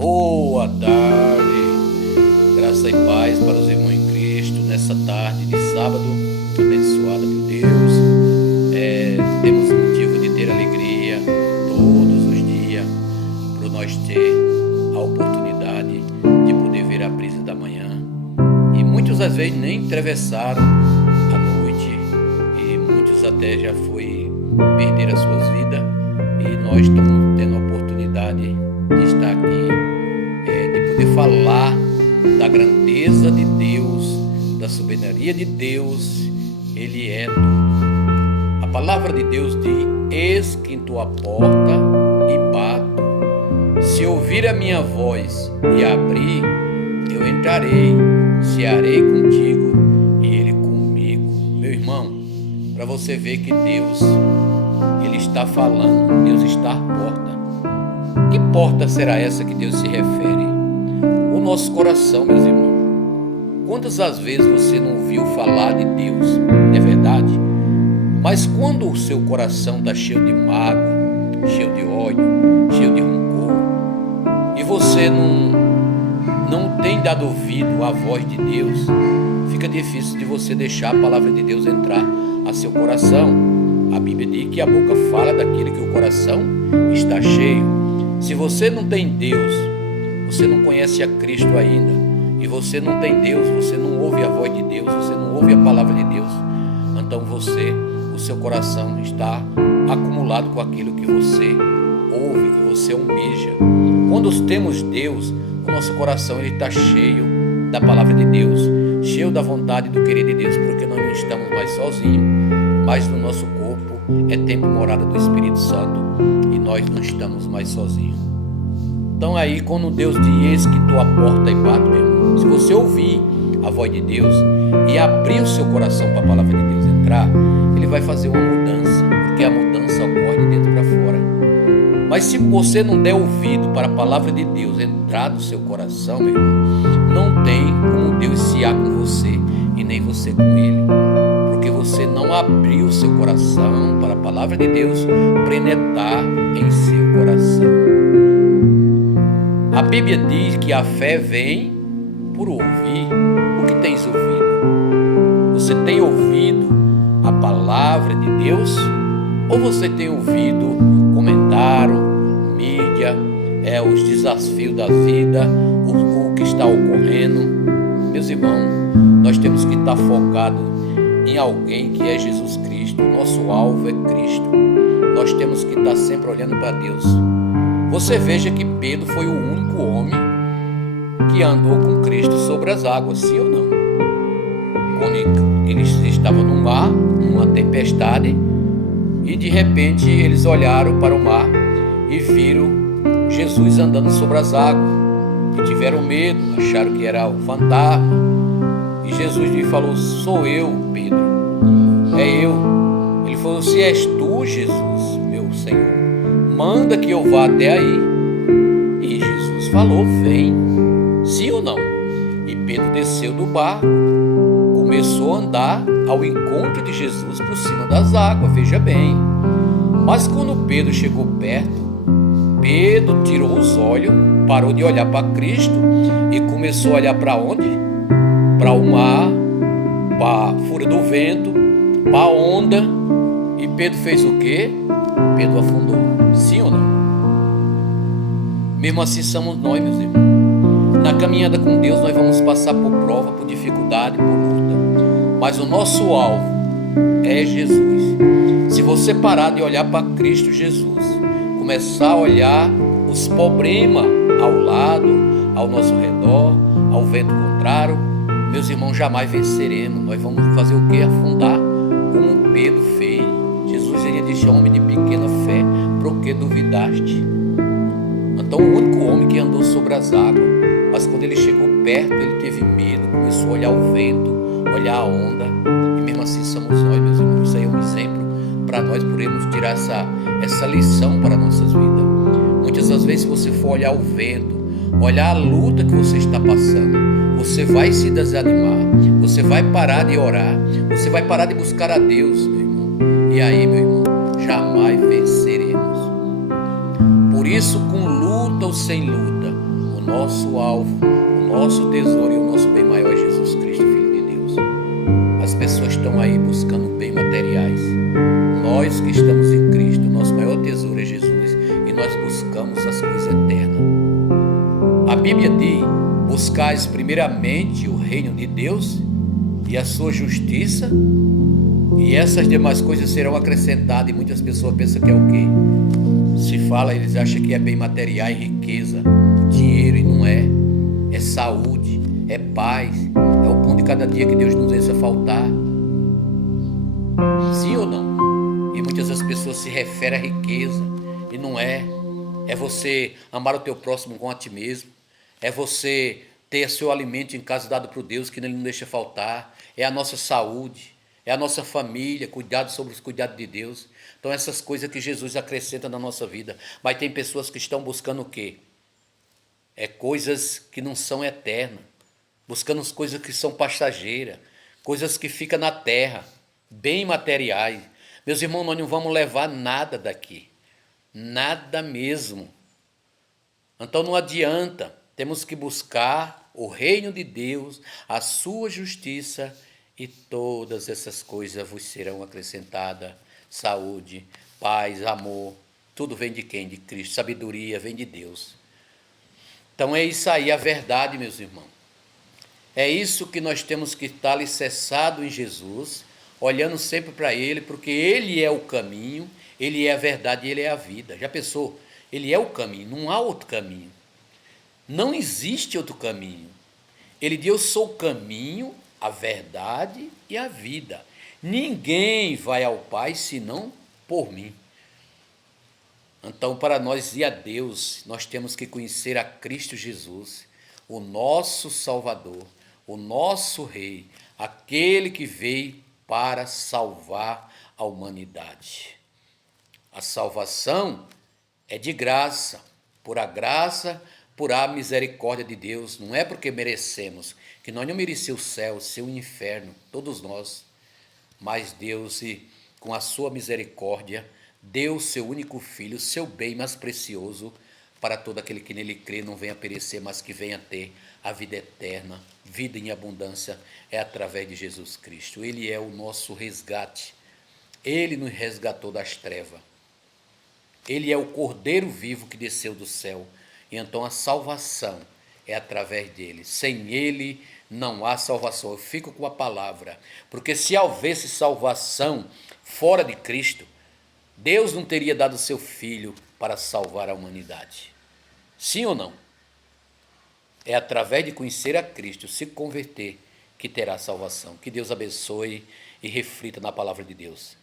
Boa tarde, graça e paz para os irmãos em Cristo nessa tarde de sábado, abençoada por Deus. Temos motivo de ter alegria todos os dias, por nós ter a oportunidade de poder ver a brisa da manhã. E muitos às vezes nem atravessaram a noite, e muitos até já perderam as suas vidas, e nós estamos tendo a oportunidade de estar aqui, de poder falar da grandeza de Deus, da soberania de Deus. Ele é tudo. A palavra de Deus diz: eis que estou à porta e bato. Se ouvir a minha voz e abrir, eu entrarei, cearei contigo e ele comigo. Meu irmão, para você ver que Deus, Ele está falando, Deus está à porta. Que porta será essa que Deus se refere? O nosso coração, meus irmãos. Quantas as vezes você não ouviu falar de Deus, não é verdade? Mas quando o seu coração está cheio de mágoa, cheio de ódio, cheio de rancor, e você não tem dado ouvido à voz de Deus, fica difícil de você deixar a palavra de Deus entrar a seu coração. A Bíblia diz que a boca fala daquilo que o coração está cheio. Se você não tem Deus, você não conhece a Cristo ainda, e você não tem Deus, você não ouve a voz de Deus, você não ouve a palavra de Deus, então o seu coração está acumulado com aquilo que você ouve, que você almeja. Quando temos Deus, o nosso coração está cheio da palavra de Deus, cheio da vontade do querer de Deus, porque nós não estamos mais sozinhos, mas no nosso corpo é tempo de morada do Espírito Santo, e nós não estamos mais sozinhos. Então aí, quando Deus diz: eis que estou à porta e bato, meu irmão, se você ouvir a voz de Deus e abrir o seu coração para a palavra de Deus entrar, Ele vai fazer uma mudança, porque a mudança ocorre de dentro para fora. Mas se você não der ouvido para a palavra de Deus entrar no seu coração, meu irmão, não tem como Deus cear com você e nem você com Ele, porque você não abriu o seu coração para a palavra de Deus penetrar em seu coração. A Bíblia diz que a fé vem por ouvir. O que tens ouvido? Você tem ouvido a palavra de Deus? Ou você tem ouvido comentário, mídia, os desafios da vida, o que está ocorrendo? Meus irmãos, nós temos que estar focados em alguém que é Jesus Cristo. Nosso alvo é Cristo. Nós temos que estar sempre olhando para Deus. Você veja que Pedro foi o único homem que andou com Cristo sobre as águas, sim ou não? Quando eles estavam no mar, numa tempestade, e de repente eles olharam para o mar e viram Jesus andando sobre as águas, e tiveram medo, acharam que era um fantasma. E Jesus lhe falou: sou eu, Pedro, é eu. Ele falou: se és tu, Jesus, meu Senhor, manda que eu vá até aí. E Jesus falou: vem. Sim ou não? E Pedro desceu do barco, começou a andar ao encontro de Jesus por cima das águas, veja bem. Mas quando Pedro chegou perto, Pedro tirou os olhos, parou de olhar para Cristo e começou a olhar para onde? Para o mar, para a fúria do vento, para a onda. E Pedro fez o quê? Pedro afundou. Sim ou não? Mesmo assim somos nós, meus irmãos. Na caminhada com Deus nós vamos passar por prova, por dificuldade, por luta. Mas o nosso alvo é Jesus. Se você parar de olhar para Cristo Jesus, começar a olhar os problemas ao lado, ao nosso redor, ao vento contrário, meus irmãos, jamais venceremos. Nós vamos fazer o quê? Afundar, como Pedro fez. Jesus, ele disse: homem de pequena fé, por que duvidaste? Então o único homem que andou sobre as águas, mas quando ele chegou perto, ele teve medo, começou a olhar o vento, olhar a onda. E mesmo assim somos nós, meus irmãos. Isso aí é um exemplo para nós podermos tirar essa lição para nossas vidas. Muitas das vezes, se você for olhar o vento, olhar a luta que você está passando, você vai se desanimar, você vai parar de orar, você vai parar de buscar a Deus, meu irmão. E aí, meu irmão, jamais venceremos. Por isso, com luta ou sem luta, o nosso alvo, o nosso tesouro e o nosso bem maior é Jesus Cristo, Filho de Deus. As pessoas estão aí buscando bem materiais. Nós que estamos em Cristo, nosso maior tesouro é Jesus e nós buscamos as coisas eternas. A Bíblia diz: buscais primeiramente o reino de Deus e a sua justiça, e essas demais coisas serão acrescentadas. E muitas pessoas pensam que é o quê? Se fala, eles acham que é bem material e riqueza, dinheiro, e não é. É saúde, é paz, é o pão de cada dia que Deus nos deixa faltar. Sim ou não? E muitas das pessoas se referem à riqueza, e não é. É você amar o teu próximo com a ti mesmo. É você ter seu alimento em casa dado por Deus, que Ele não deixa faltar. É a nossa saúde, é a nossa família, cuidado sobre os cuidados de Deus. Então essas coisas que Jesus acrescenta na nossa vida. Mas tem pessoas que estão buscando o quê? É coisas que não são eternas. Buscando as coisas que são passageiras. Coisas que ficam na terra. Bem materiais. Meus irmãos, nós não vamos levar nada daqui. Nada mesmo. Então não adianta. Temos que buscar o reino de Deus, a sua justiça, e todas essas coisas vos serão acrescentadas. Saúde, paz, amor, tudo vem de quem? De Cristo. Sabedoria vem de Deus. Então é isso aí, a verdade, meus irmãos. É isso que nós temos que estar alicerçado em Jesus, olhando sempre para Ele, porque Ele é o caminho, Ele é a verdade e Ele é a vida. Já pensou? Ele é o caminho, não há outro caminho. Não existe outro caminho. Ele diz: eu sou o caminho, a verdade e a vida. Ninguém vai ao Pai senão por mim. Então, para nós ir a Deus, nós temos que conhecer a Cristo Jesus, o nosso Salvador, o nosso Rei, aquele que veio para salvar a humanidade. A salvação é de graça, por a misericórdia de Deus. Não é porque merecemos, que nós não merecemos o céu, o inferno, todos nós. Mas Deus, com a sua misericórdia, deu o seu único filho, o seu bem mais precioso, para todo aquele que nele crê, não venha perecer, mas que venha ter a vida eterna. Vida em abundância é através de Jesus Cristo. Ele é o nosso resgate. Ele nos resgatou das trevas. Ele é o Cordeiro vivo que desceu do céu. E então a salvação é através dele. Sem ele não há salvação. Eu fico com a palavra. Porque se houvesse salvação fora de Cristo, Deus não teria dado seu Filho para salvar a humanidade. Sim ou não? É através de conhecer a Cristo, se converter, que terá salvação. Que Deus abençoe e reflita na palavra de Deus.